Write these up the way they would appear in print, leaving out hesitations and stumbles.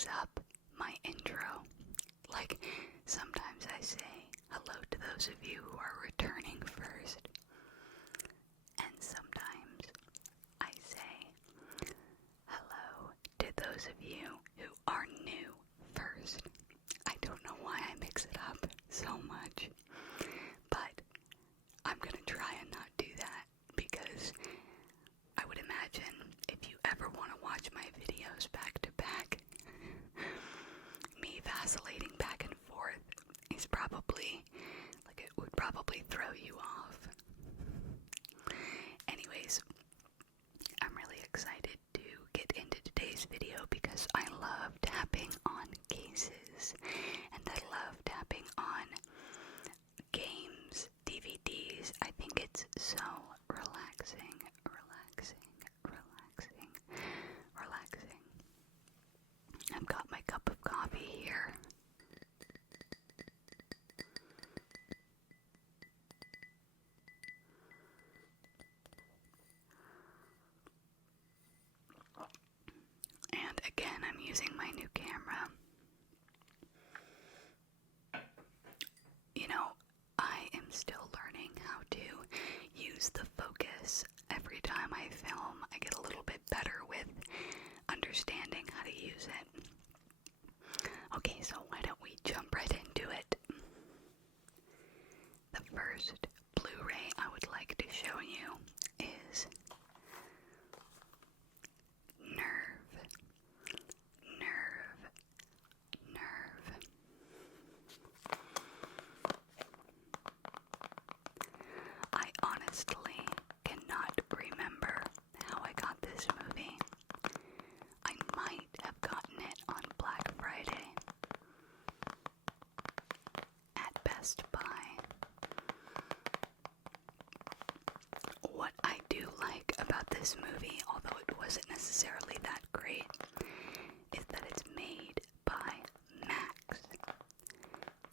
mix up my intro. Like, sometimes I say hello to those of you who are returning first, and sometimes I say hello to those of you who are new first. I don't know why I mix it up so much, but I'm gonna try and not do that, because I would imagine if you ever want to watch my videos back to back, me vacillating back and forth is probably, like, it would probably throw you off. Anyways, I'm really excited to get into today's video because I love tapping on cases, and I love tapping on games, DVDs. I think it's so relaxing. I've got my cup of coffee here. And again, I'm using my new camera. You know, I am still learning how to use the focus. Every time I film, I get a little bit better with understanding how to use it. Okay, so why don't we jump right into it? The first Blu-ray I would like to show you is Nerve. I honestly cannot remember how I got this movie. I might have gotten it on Black Friday at Best Buy. What I do like about this movie, although it wasn't necessarily that great, is that it's made by Max.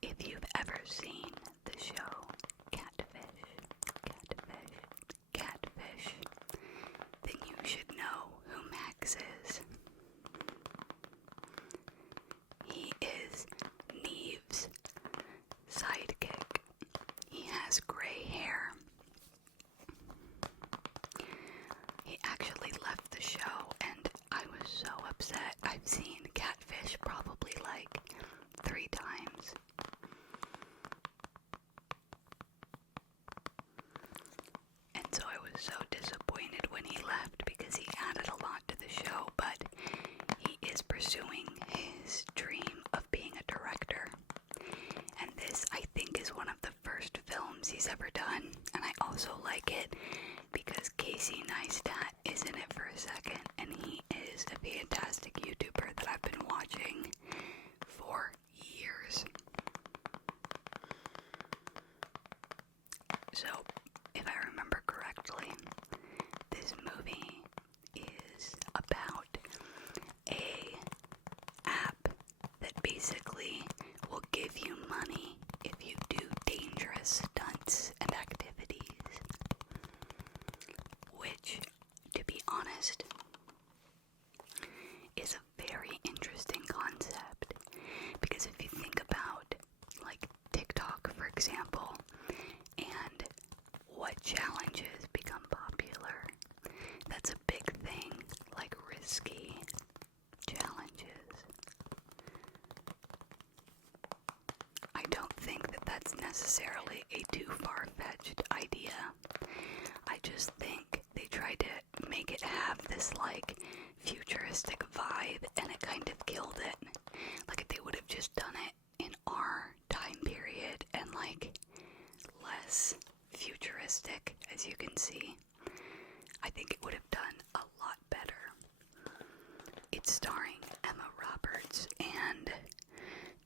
If you've ever seen the show Catfish, then you should know who Max is. He is Neve's sidekick. He has gray hair. He actually left the show, and I was so upset. I've seen Catfish probably like 3 times. And so I was so disappointed when he left because he added a lot to the show, but he is pursuing his dream of being a director. And this, I think, is one of the first films he's ever done. And I also like it because Casey Neistat is in it for a second, and he is a fantastic YouTuber that I've been watching for years. So, if I remember correctly, this movie is about a app that basically will give you money if you do dangerous stunts and activities, which, to be honest, is a very interesting concept, because if you think about, like, TikTok, for example, and what challenges become popular, that's a big thing, like risky challenges. I don't think that that's necessarily a too far-fetched idea. I just think they tried to make it have this, like, futuristic vibe, and it kind of killed it. Like, if they would have just done it in our time period and, like, less futuristic, as you can see, I think it would have done a lot better. It's starring Emma Roberts and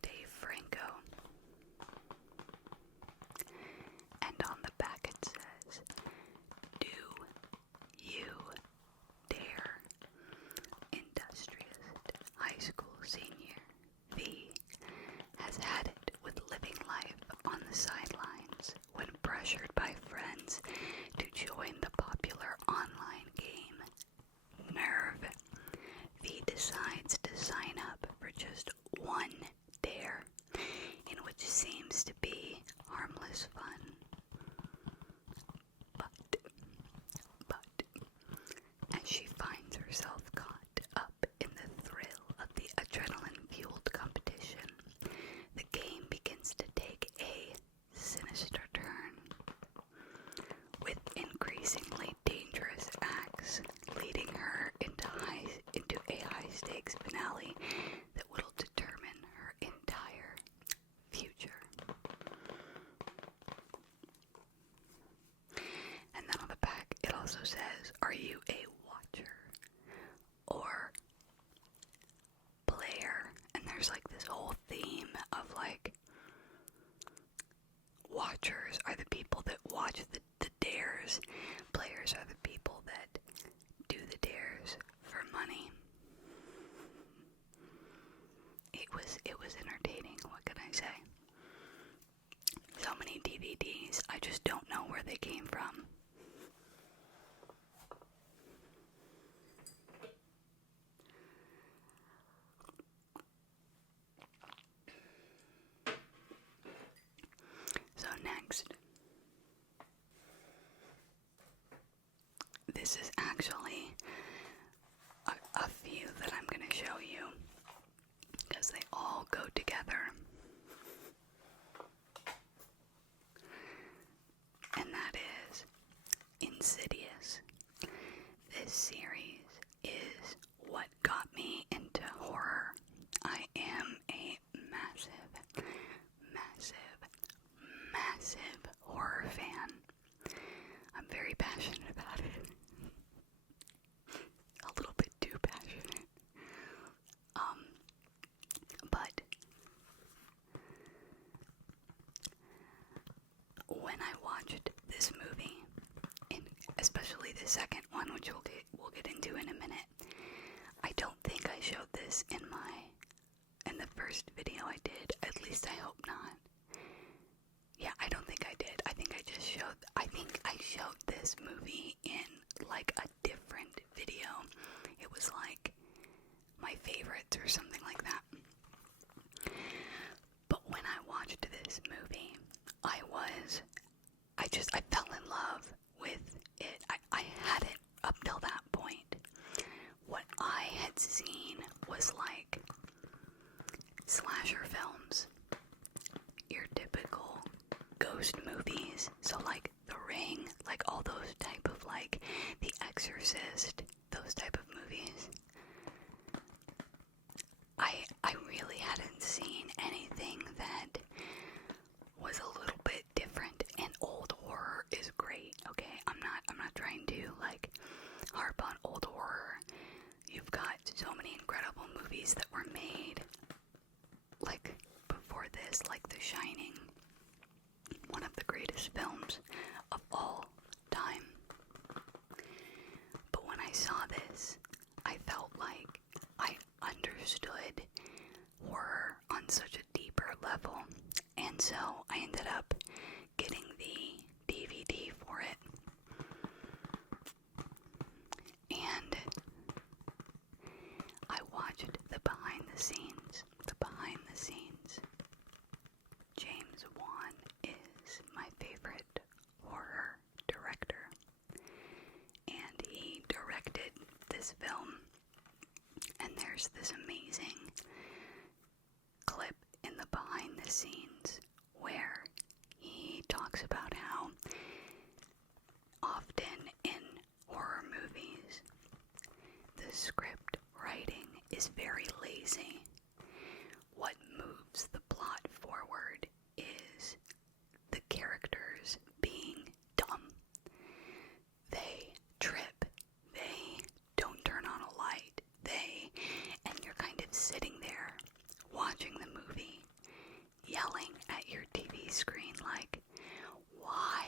Dave Franco. And on the back it says, "Do you dare?" Industrious high school senior V has had it with living life on the sidelines when pressured by friends to join the popular online game Nerve. V decides to stakes finale that will determine her entire future. And then on the back, it also says, are you a watcher or player? And there's like this whole theme of like, watchers are the people that watch the dares. Players are the people that do the dares for money. It was entertaining, what can I say? So many DVDs, I just don't know where they came from. So next, this is actually a few that I'm going to show you because they all go together. And that is Insidious. This series is what got me into horror. I am a massive, massive horror fan. I'm very passionate about it. A little bit too passionate. But when I watched this movie, and especially the second one, which we'll get into in a minute, I don't think I showed this in the first video I did. At least I hope not. Yeah, I don't think I did. I think I showed this movie in like a different video. It was like my favorites or something like that. But when I watched this movie, I fell in love with it. I had it up till that point. What I had seen was like slasher films, your typical ghost movies, so like The Ring, like all those type of like The Exorcist, those type of movies. I really hadn't seen anything that was a little bit different, and old horror is great, okay? I'm not trying to like harp on old horror. You've got so many incredible movies that were made like before this, like The Shining, one of the greatest films of all time. But when I saw this, I felt like I understood horror on such a deeper level, and so I ended up getting the DVD for it. And I watched the behind the scenes. James Wan is my favorite horror director, and he directed this film. And there's this amazing clip in the behind the scenes where he talks about how often in horror movies the script writing is very lazy. What moves the plot forward is the characters being dumb. They trip. They don't turn on a light. And you're kind of sitting there watching the movie, yelling at your TV screen like, why?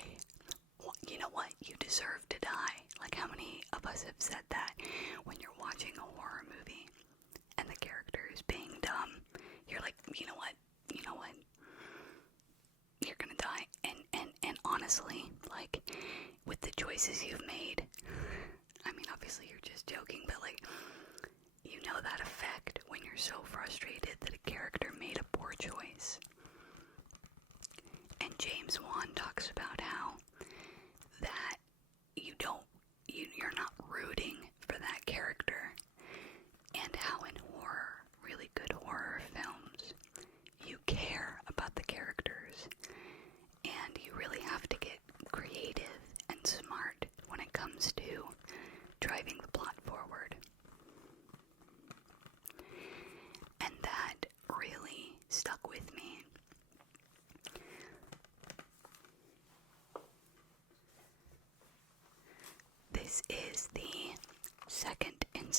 You know what? You deserve to die. Like, how many of us have said that when you're watching a horror movie and the character is being dumb? You're like, you know what? You're gonna die. And honestly, like, with the choices you've made, I mean, obviously you're just joking, but like, you know that effect when you're so frustrated that a character made a poor choice. And James Wan talks about how that you're not rooting for that character, and how in horror, really good horror films, you care about the characters, and you really have to get creative and smart when it comes to driving the plot forward.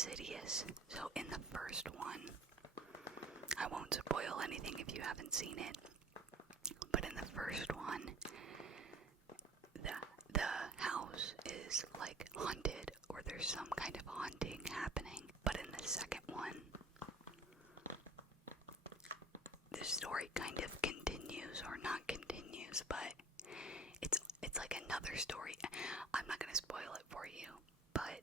Insidious. So in the first one, I won't spoil anything if you haven't seen it, but in the first one, the house is like haunted, or there's some kind of haunting happening. But in the second one, the story kind of continues, or not continues, but it's like another story. I'm not gonna spoil it for you, but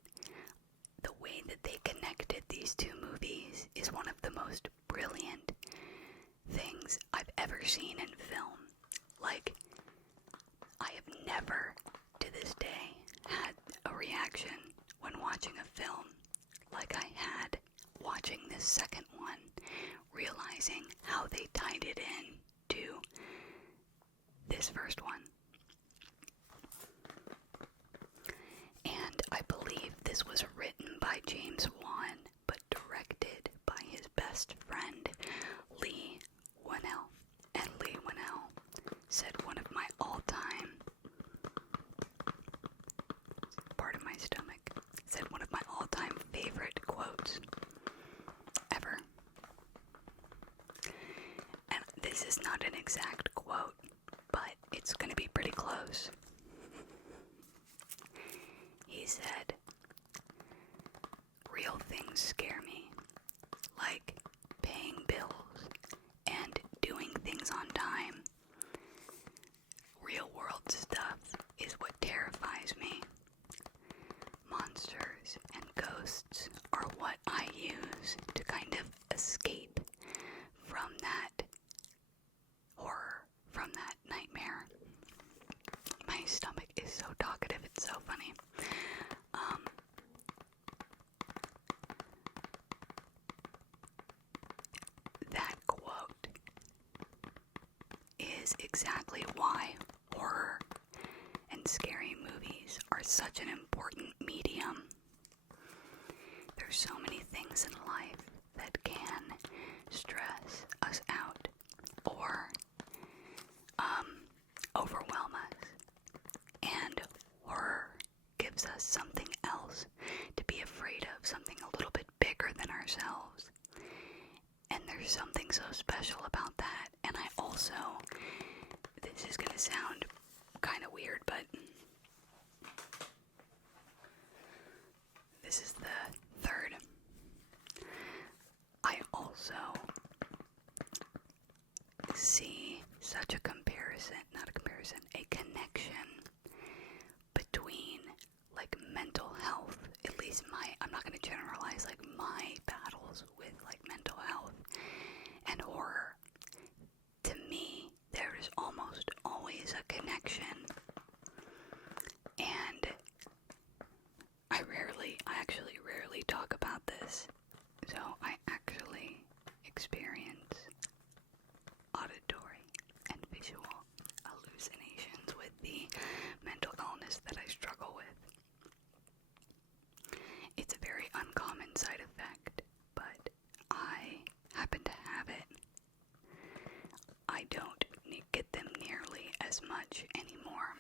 the way that they connected these two movies is one of the most brilliant things I've ever seen in film. Like, I have never, to this day, had a reaction when watching a film like I had watching this second one, realizing how they tied it in to this first one. And I believe this was written by James Wan, but directed by his best friend, Lee Winnell. And Lee Winnell said one of my all-time, part of my stomach, said one of my all-time favorite quotes ever. And this is not an exact quote, but it's going to be pretty close. He said, "Real things scare me, like paying bills and doing things on time. Real world stuff is what terrifies me. Monsters and ghosts are what I use to kind of escape from that horror, from that nightmare." My stomach is so talkative, it's so funny. That quote is exactly why horror and scary movies are such an important medium. There's so many things in life that can stress us out or overwhelm us, and horror gives us something else to be afraid of, something a little bit bigger than ourselves. And there's something so special about that. And I also, this is gonna sound kind of weird, but this is the third. I also see such a a connection between like mental health, at least I'm not going to generalize, like my battles with like mental health and horror. To me, there is almost always a connection, and I actually rarely talk about this, so I actually experience auditory and visual hallucinations with the mental illness that I struggle with. It's a very uncommon side effect, but I happen to have it. I don't get them nearly as much anymore.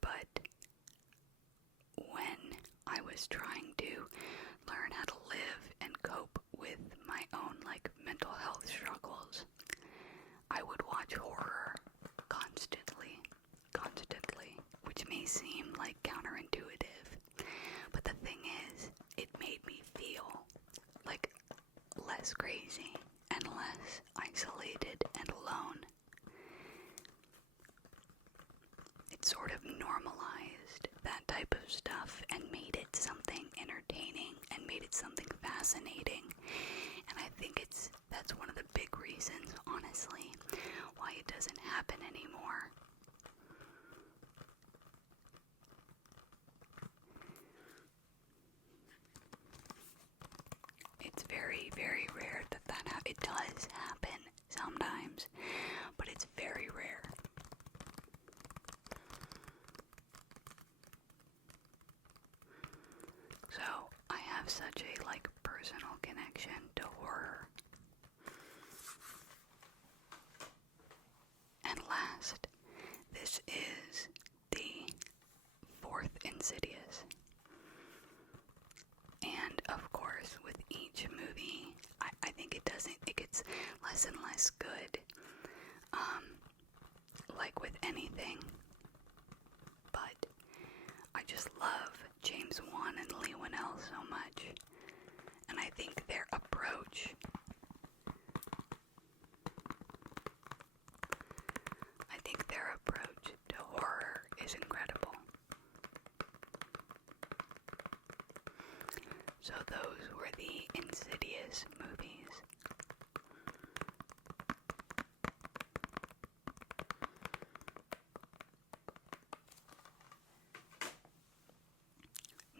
But when I was trying to learn how to live and cope with my own like mental health struggles, I would watch horror constantly, which may seem like counterintuitive, but the thing is, it made me feel like less crazy and less isolated and alone. It sort of normalized that type of stuff and made it something entertaining and made it something fascinating. And I think that's one of the big reasons, honestly, why it doesn't happen anymore. It's very, very rare that it does happen sometimes, but it's very rare. So I have such a personal connection to horror. And last, this is the fourth installment less and less good, like with anything. But I just love James Wan and Lee Winnell so much, and I think their approach to horror is incredible. So those were the Insidious movies.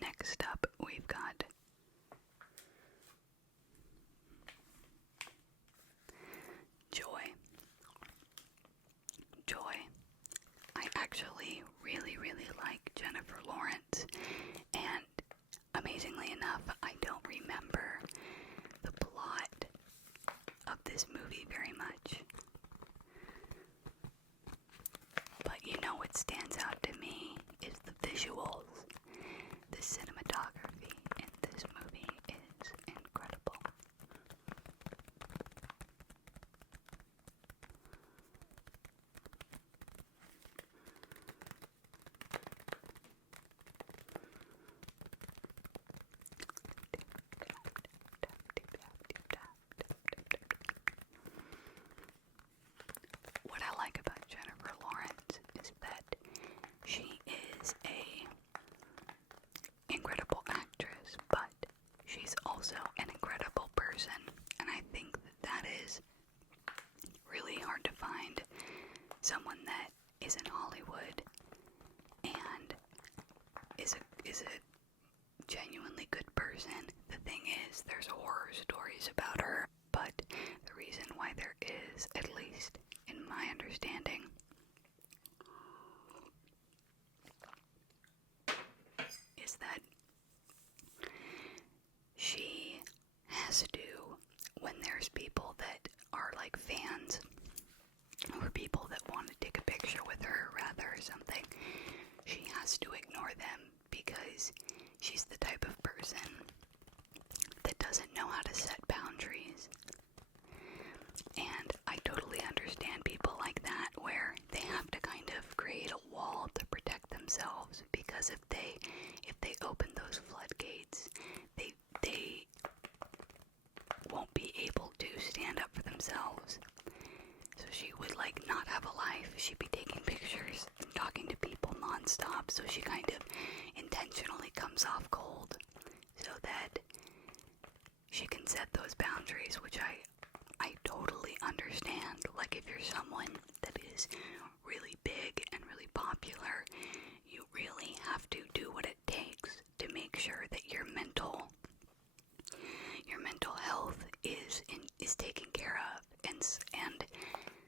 Next up, we've got Joy. I actually really like Jennifer Lawrence, and amazingly enough, I don't remember the plot of this movie very much. But you know what stands out to me is the visuals. The cinematography in this movie is incredible. What I like about Jennifer Lawrence is that she is a incredible actress, but she's also an incredible person, and I think that is really hard to find someone that is in Hollywood and is a genuinely good person. The thing is, there's horror stories about her, but the reason why there is, at least in my understanding, is that she has to, when there's people that are like fans, or people that want to take a picture with her rather or something, she has to ignore them because she's the type of person that doesn't know how to set boundaries. And I totally understand people like that, where they have to kind of create a wall to protect themselves, because if they open those floodgates, they won't be able to stand up for themselves. So she would like not have a life. She'd be taking pictures and talking to people nonstop, so she kind of intentionally comes off cold so that she can set those boundaries, which I totally understand. Like, if you're someone that is really big and really popular, you really have to do what it takes to make sure that your mental health is taken care of, and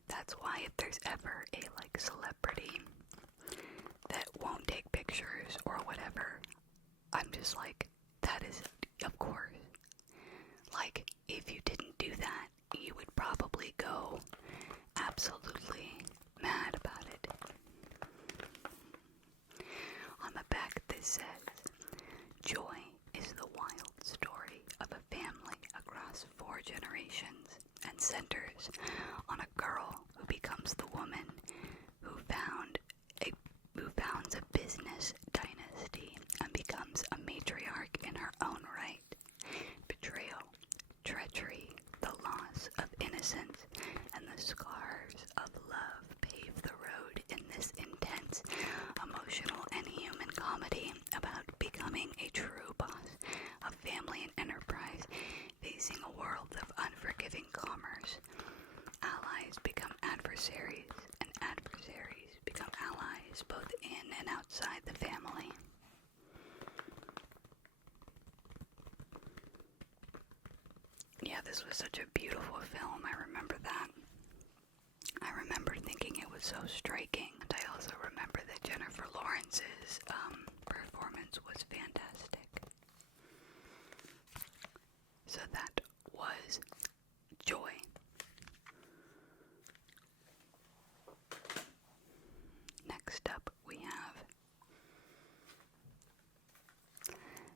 that's why if there's ever a like celebrity that won't take pictures or whatever, I'm just like, that is, of course. Like, if you didn't do that, you would probably go absolutely mad about it. On the back this says, Joy is the wild story of a family across 4 generations and centers on a girl who becomes the woman who founds a business dynasty and becomes a matriarch in her own right. Betrayal, treachery, the loss of innocence, and the scars of love pave the road in this intense, emotional, and human comedy about becoming a true boss of family and enterprise, facing a world of unforgiving commerce. Allies become adversaries, and adversaries become allies, both in and outside the family. Yeah, this was such a beautiful film. I remember that. I remember thinking it was so striking, and I also remember that Jennifer Lawrence's performance was fantastic. So that was Joy. Next up, we have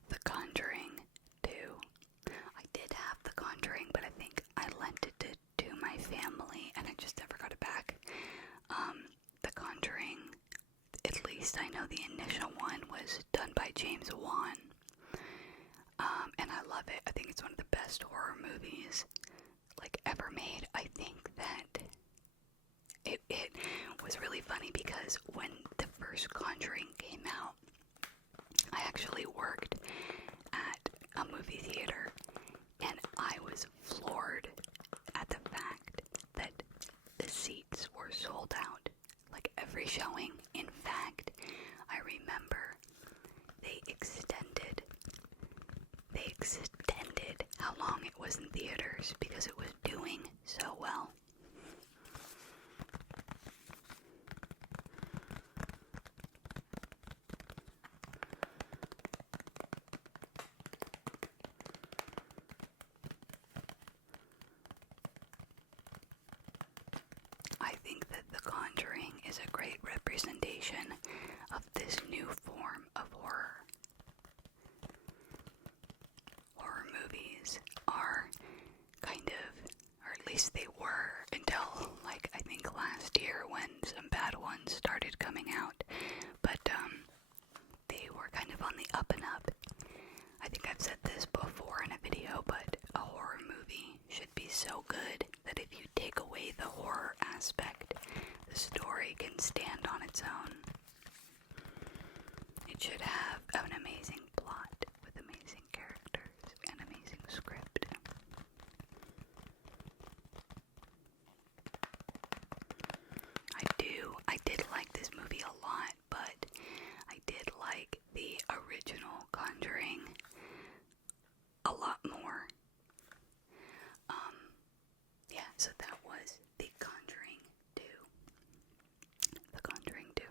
The Conjuring 2. I did have The Conjuring, but I think I lent it to least I know the initial one was done by James Wan. And I love it. I think it's one of the best horror movies like ever made. I think that it was really funny because when the first Conjuring came out, I actually worked at a movie theater, and I was floored at the fact that the seats were sold out, like every showing. In fact, I remember they extended how long it was in theaters because it was doing so well. I think that The Conjuring is a great representation of this new form of horror. Horror movies are kind of, or at least they were until like I think last year when some bad ones started coming out, but they were kind of on the up and up. I think I've said this before in a video, but a horror movie should be so good that if you take away the horror aspect, the story can stand on its own. It should have an amazing plot with amazing characters and amazing script. I did like this movie a lot, but I did like the original Conjuring a lot more. Yeah, so that was The Conjuring 2. The Conjuring 2.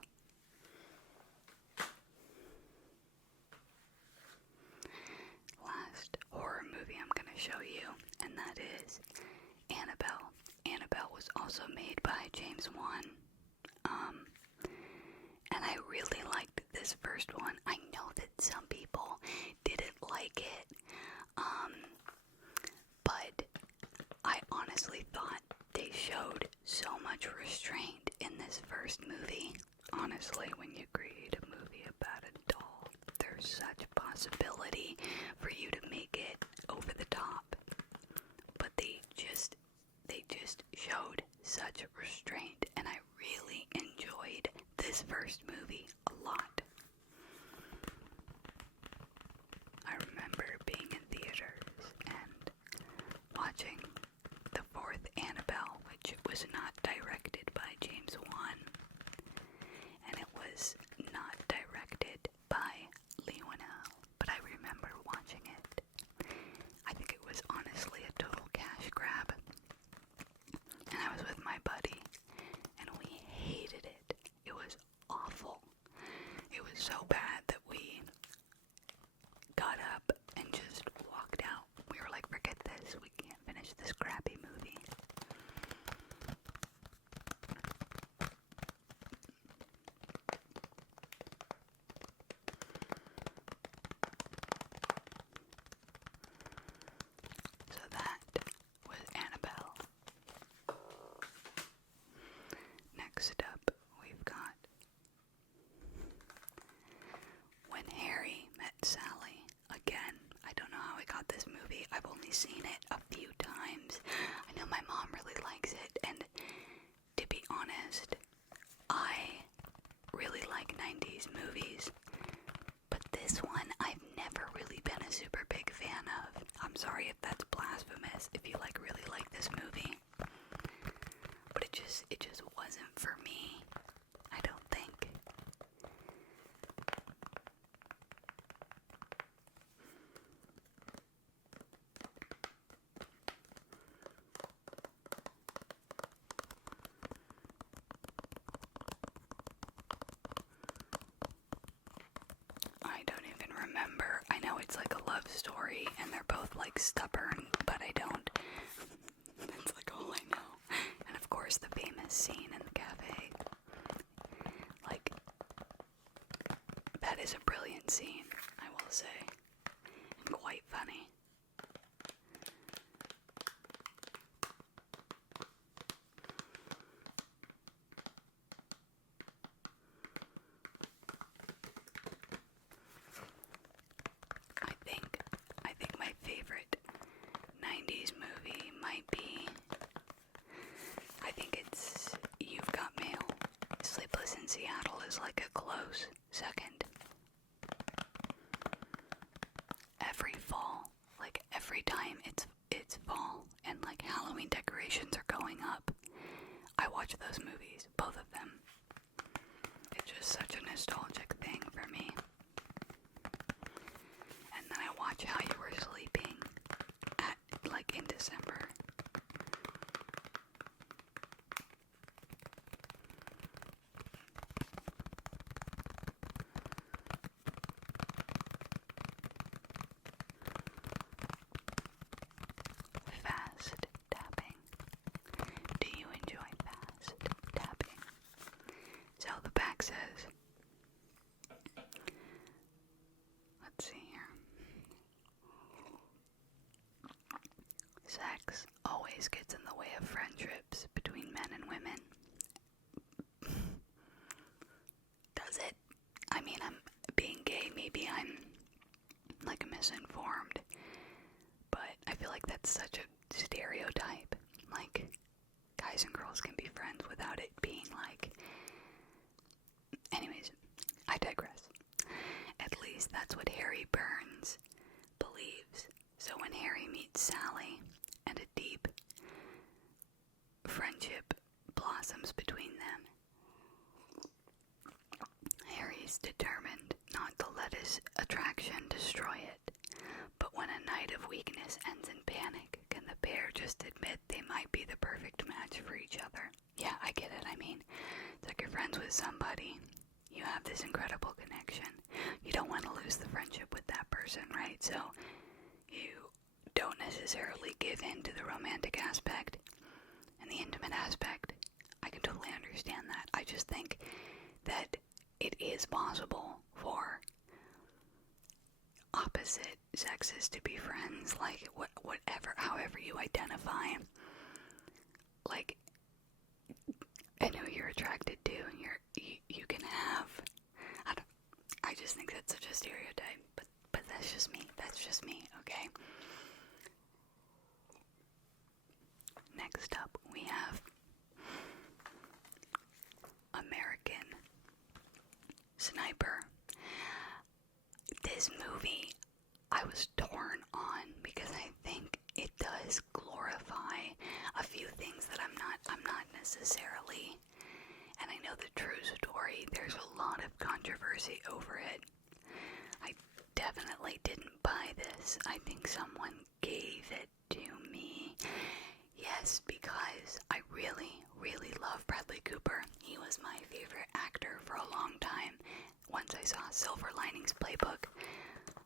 Last horror movie I'm going to show you, and that is Annabelle. Annabelle was also made by James Wan. And I really liked this first one. I know that some people didn't like it, but I honestly thought they showed so much restraint in this first movie. Honestly, when you create a movie about a doll, there's such possibility for you to make it over the top. But they just showed such restraint, and I really enjoyed this first movie a lot. I remember being in theaters and watching the fourth Annabelle, which was not directed by James Wan, and it was not directed by Lee Winnell, but I remember watching it. I think it was honestly a total cash grab, and I was with my buddy, and we hated it. It was awful. It was so bad that we got up and just walked out. We were like, forget this, we can't finish this crappy movie. So that was Annabelle. Next up, we've got When Harry Met Sally. Again, I don't know how I got this movie. I've only seen it a few times. I know my mom really likes it, and to be honest, I really like 90s movies, but this one I've never really been a super big fan of. I'm sorry if that's blasphemous, if you really like this movie, but it just wasn't for me, I don't think. I don't even remember. I know it's like a love story and they're both stubborn, but I don't. That's all I know. And of course the famous scene in the cafe. That is a brilliant scene, I will say. And quite funny. time it's fall and like Halloween decorations are going up, I watch those movies, both of them. It's just such a nostalgic thing for me. And then I watch How You Were Sleeping in December. Fast tapping. Do you enjoy fast tapping? So the back says, let's see here. Sex always gets in the way of friendships between men and women. Does it? I mean, I'm being gay, maybe I'm like misinformed, but I feel like that's such a stereotype. Like, guys and girls can be friends without it being like... Anyways, I digress. At least that's what Harry Burns believes. So when Harry meets Sally and a deep friendship blossoms between them, Harry's determined not to let his attraction destroy it. But when a night of weakness ends in panic, can the pair just admit they might be the perfect match for each other? Yeah, I get it. I mean, it's like you're friends with somebody. You have this incredible connection. You don't want to lose the friendship with that person, right? So you don't necessarily give in to the romantic aspect and the intimate aspect. I can totally understand that. I just think that it is possible for opposite sexes to be friends, like whatever, however you identify, like, and who you're attracted to, and you can have. I just think that's such a stereotype, but that's just me, okay? Next up, we have American Sniper. This movie I was torn on because I think it does glorify a few things that I'm not necessarily, and I know the true story, there's a lot of controversy over it. I definitely didn't buy this. I think someone gave it to me. Yes, because I really, really love Bradley Cooper. He was my favorite actor for a long time. Once I saw Silver Linings Playbook,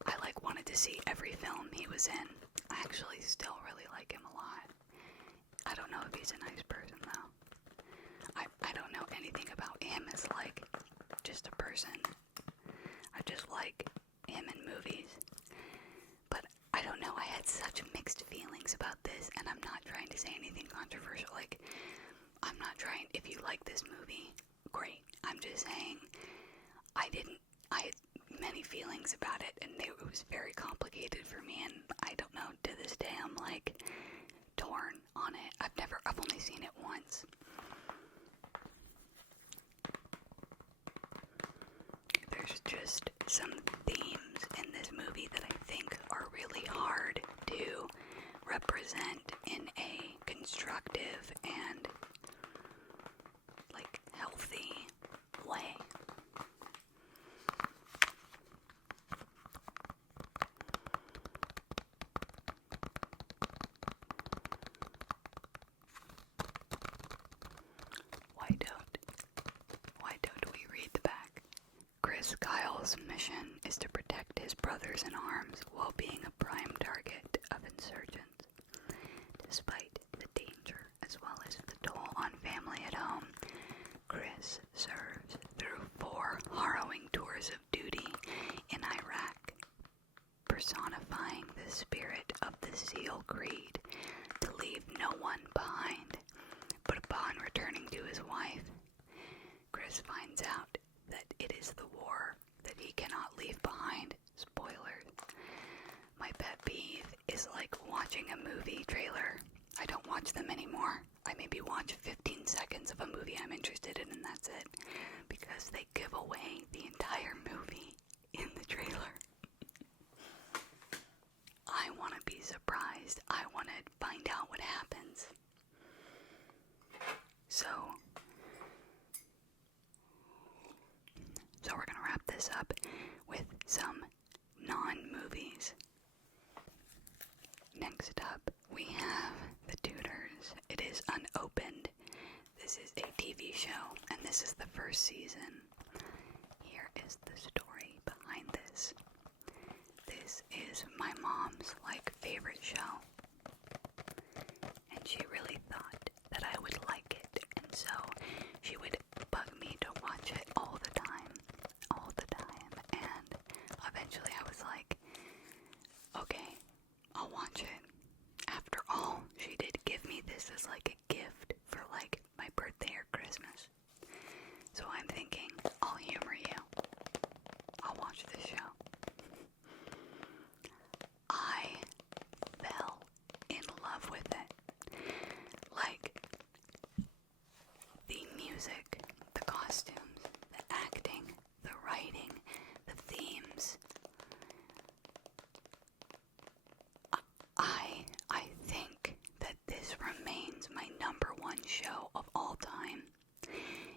I wanted to see every film he was in. I actually still really like him a lot. I don't know if he's a nice person though. I don't know anything about him as just a person. I just like him in movies. But I don't know, I had such mixed feelings about this, and I'm not trying to say anything controversial. I'm not trying, if you like this movie, great. I'm just saying, I had many feelings about it, and it was very complicated for me, and I don't know, to this day, I'm torn on it. I've only seen it once. There's just some themes in this movie that I think are really hard to represent in a constructive and healthy way. Why don't we read the back? Chris Kyle's mission is to protect his brothers in arms while being a prime target of insurgents. Despite the danger as well as the toll on family at home, Chris serves through 4 harrowing tours of duty in Iraq, personifying the spirit of the SEAL Creed to leave no one behind. But upon returning to his wife, Chris finds out that it is the war that he cannot leave behind. Spoilers. My pet peeve is watching a movie trailer. I don't watch them anymore. I maybe watch 15 seconds of a movie I'm interested in, and that's it. Because they give away the entire movie in the trailer. I want to be surprised Next up, we have The Tudors. It is unopened. This is a TV show, and this is the first season. Here is the story behind this. This is my mom's, favorite show. And she really thought that I would like it, and so she would bug me to watch it all the time. And eventually I was like, okay, I'll watch it. After all, she did give me this as a gift for my birthday or Christmas. So I'm thinking, I'll humor you. I'll watch this show. I fell in love with it. The music, the costumes, the acting, the writing, the themes. I think that this remains my #1 show of all time.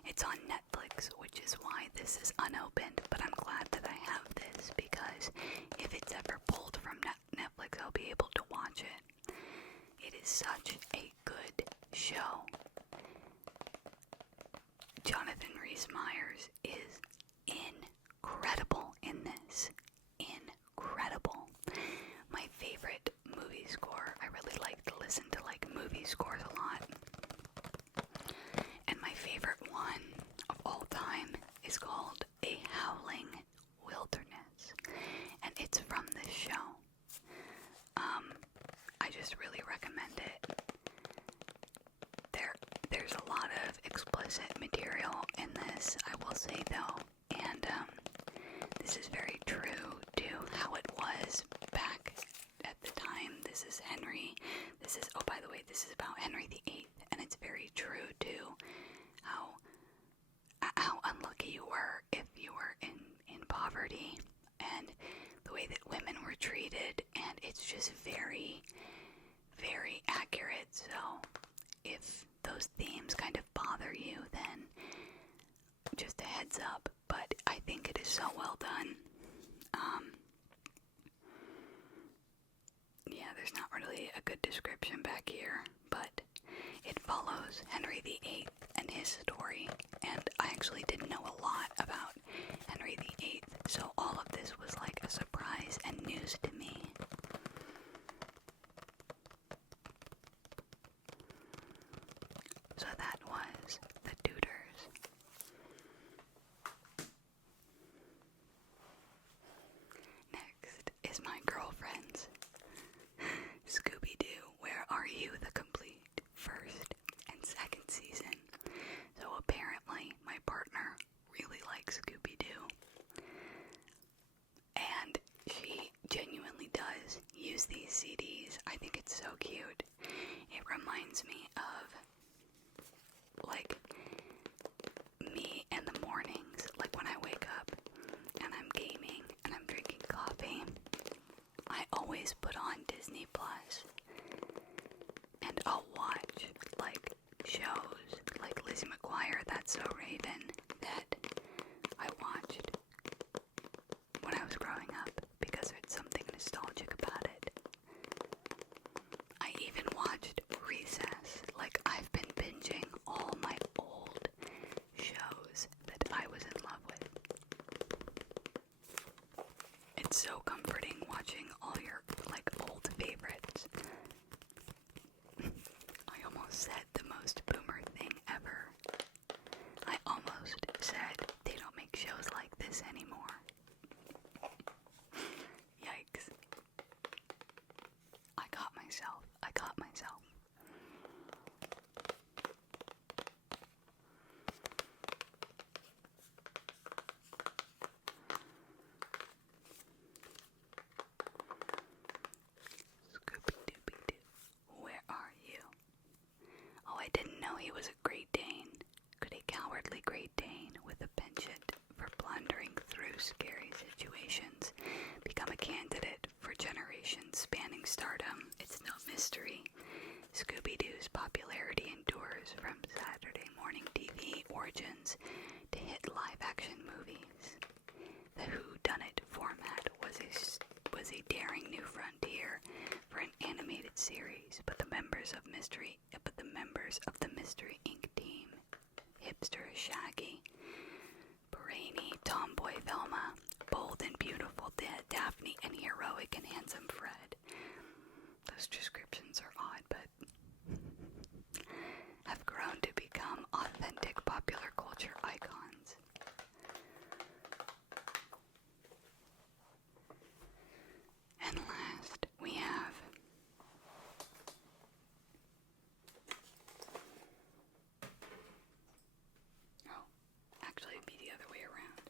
It's on Netflix, which is why this is unopened, but I'm glad that I have this because if it's ever pulled from Netflix, I'll be able to watch it. It is such a good show. Jonathan Rhys-Meyers is incredible in this. Incredible. My favorite movie score, I really like to listen to movie scores a lot. And my favorite one of all time is called A Howling Wilderness. And it's from this show. I just really recommend it. There's a lot of explicit material in this, I will say though, and this is very true to how it was back at the time. This is oh by the way, this is about Henry VIII, and it's very true to how unlucky you were if you were in poverty, and the way that women were treated, and it's just very, very accurate. So if those themes kind of bother you, then just a heads up, but I think it is so well done. Yeah, there's not really a good description back here, but it follows Henry VIII and his story, and I actually didn't know a lot about Henry VIII, so all of this was a surprise and news to me. So that was The Tudors. Next is my girlfriend's ScoobyDoo, Where Are You? The complete first and second season. So apparently my partner really likes ScoobyDoo. And she genuinely does use these CDs. I think it's so cute. It reminds me of me in the mornings, when I wake up and I'm gaming and I'm drinking coffee. I always put on Disney Plus, and I'll watch shows like Lizzie McGuire, That's So Raven, that I watched when I was growing up because there's something nostalgic about it. I even watched Recess. I've been binging all my old shows that I was in love with. It's so comforting watching all your old favorites. I almost said the most boomer thing ever. I almost said they don't make shows like this anymore. Yikes. I got myself. Scooby-Dooby-Doo, where are you? Oh, I didn't know he was a Great Dane. Could a cowardly Great Dane with a penchant for blundering through scary situations become a candidate for generations spanning stardom? It's no mystery. Scooby-Doo's popularity endures from Saturday morning TV origins to hit live-action movies. The whodunit format was a daring new frontier for an animated series, but the members of the Mystery Inc. team, hipster Shaggy, brainy tomboy Velma, bold and beautiful Daphne, and heroic and handsome Fred. Those descriptions are odd, but have grown to become authentic popular culture icons. And last, we have actually it'd be the other way around.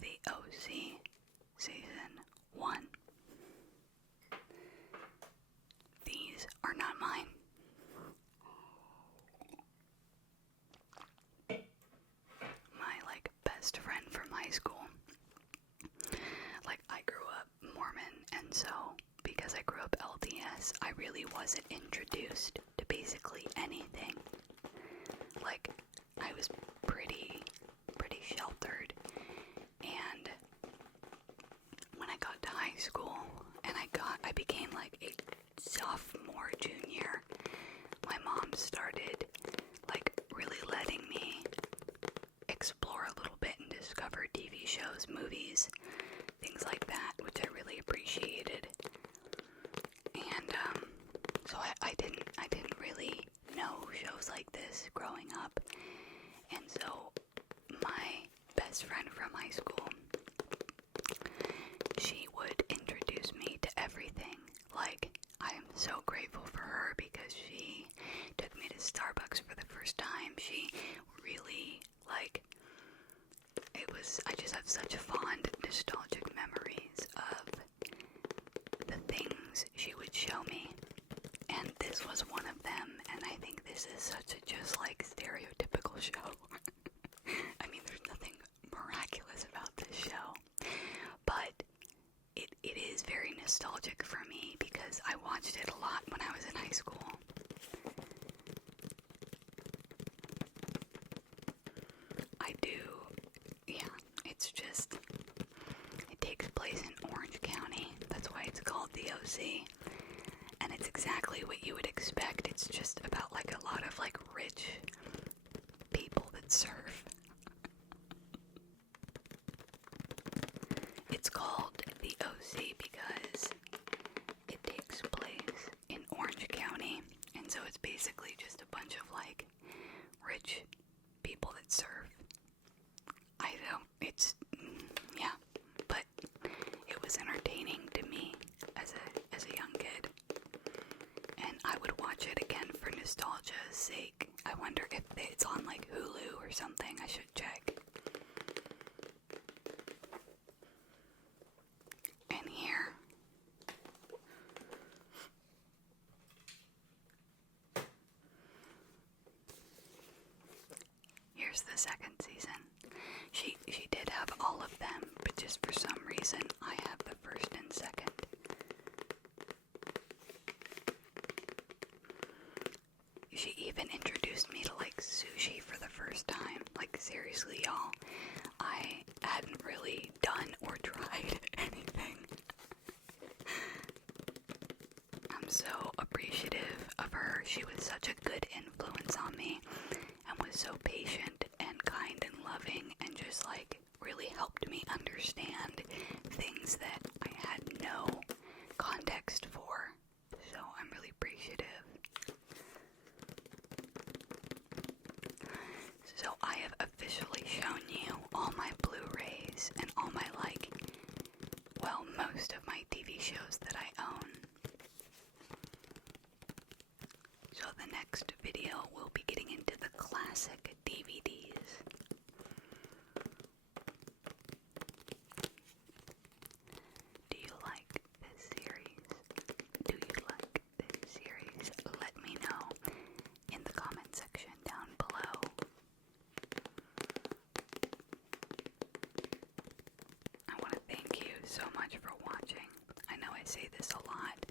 The OC Season 1. These are not mine. My, best friend from high school. I grew up Mormon, and so, because I grew up LDS, I really wasn't introduced to basically anything. I was pretty sheltered, and when I got to high school, and I became a sophomore, junior, my mom started really letting me explore a little bit and discover TV shows, movies, things like that, which I really appreciated. And so I didn't really know shows like this growing up. And so my best friend from high school, she would introduce me to everything. I am so grateful for her because she took me to Starbucks for the first time. She really, I just have such fond, nostalgic memories of the things she would show me. And this was one of them, and I think this is such a just stereotypical show. I mean, there's nothing miraculous about this show, but it is very nostalgic for me because I watched it a lot when I was in high school. I do, yeah, it takes place in Orange County. That's why it's called the OC. And it's exactly what you would expect. It's just about a lot of rich people that surf. It's called the OC because it takes place in Orange County, and so it's basically just a bunch of rich people that surf. But it was entertaining to me as a young kid, and I would watch it again for nostalgia's sake. I wonder if it's on Hulu or something. I should check. And here's the second season. She did have all of them, but just for some reason I have the first and second. She even introduced me to sushi for the first time. Seriously, y'all, I hadn't really done or tried anything. I'm so appreciative of her. She was such a good influence on me and was so patient and kind and loving and just really helped me understand things that I had no context for. So I'm really appreciative. So I have officially shown you all my Blu-Rays and all my most of my TV shows that I own. So the next video will be getting into the classic DVDs. Do you like this series? Do you like this series? Let me know in the comment section down below. I want to thank you so much for watching. I know I say this a lot,